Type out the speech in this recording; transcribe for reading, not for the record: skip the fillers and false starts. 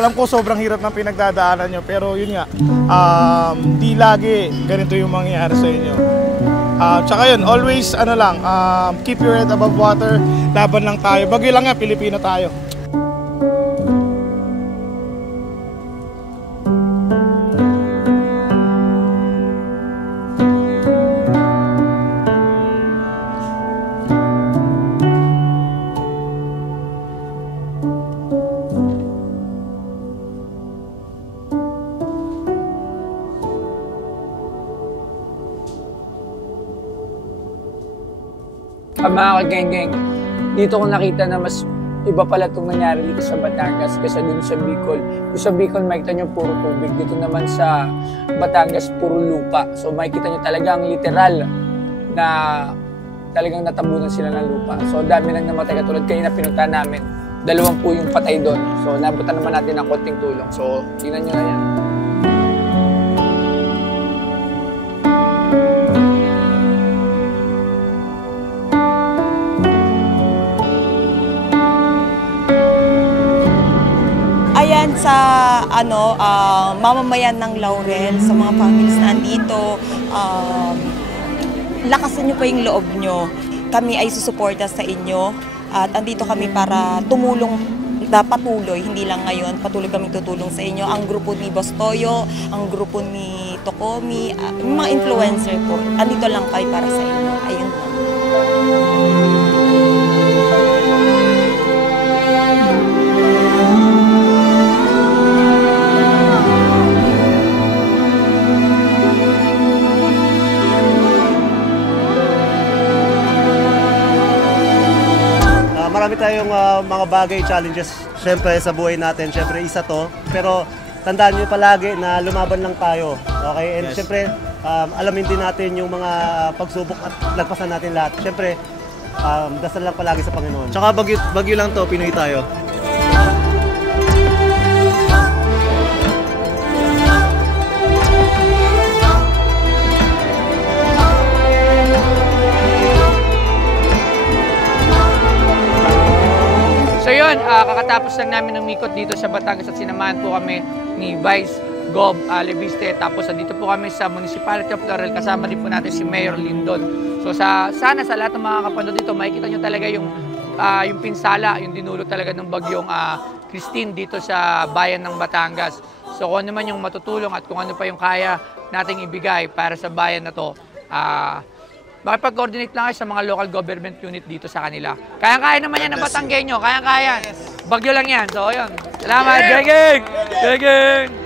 alam ko sobrang hirap ng pinagdadaanan nyo, pero yun nga, di lagi ganito yung mangyayari sa inyo. Tsaka yun, always keep your head above water, laban lang tayo. Bagyo lang nga, Pilipino tayo. Mga kageng-geng, dito ko nakita na mas iba pala itong nangyari dito sa Batangas kaysa dun sa Bicol. Yung sa Bicol, makikita nyo puro tubig. Dito naman sa Batangas, puro lupa. So makikita nyo talagang literal na talagang natabunan sila ng lupa. So dami nang namatay, katulad kayo na pinunta namin. 2 po yung patay doon. So nabutan naman natin ng konting tulong. So tingnan nyo na yan. Ayan sa mamamayan ng Laurel, sa mga families na andito, lakasan nyo pa yung loob nyo. Kami ay susuporta sa inyo at andito kami para tumulong na patuloy, hindi lang ngayon, patuloy kami tutulong sa inyo. Ang grupo ni Boss Toyo, ang grupo ni Tokomi, mga influencer po, andito lang kayo para sa inyo. Ayun lang. Marami tayong mga bagay, challenges, syempre sa buhay natin, syempre isa to. Pero tandaan nyo palagi na lumaban lang tayo, okay? And yes, syempre, alamin din natin yung mga pagsubok at lagpasan natin lahat. Syempre, dasal lang palagi sa Panginoon. Tsaka bagyo lang to, Pinoy tayo. So yun, kakatapos lang namin umikot dito sa Batangas at sinamahan po kami ni Vice Gov Leviste. Tapos dito po kami sa Municipality of Laurel, kasama din po natin si Mayor Lindon. So sana sa lahat ng mga kapanood dito, makikita nyo talaga yung pinsala, yung dinulot talaga ng bagyong Christine dito sa bayan ng Batangas. So kung ano man yung matutulong at kung ano pa yung kaya nating ibigay para sa bayan na to, makipag-coordinate lang kayo sa mga local government unit dito sa kanila. Kaya-kaya naman yan ng Batanggenyo. Kaya-kaya. Bagyo lang yan. So, yun. Salamat. Geng! Geng!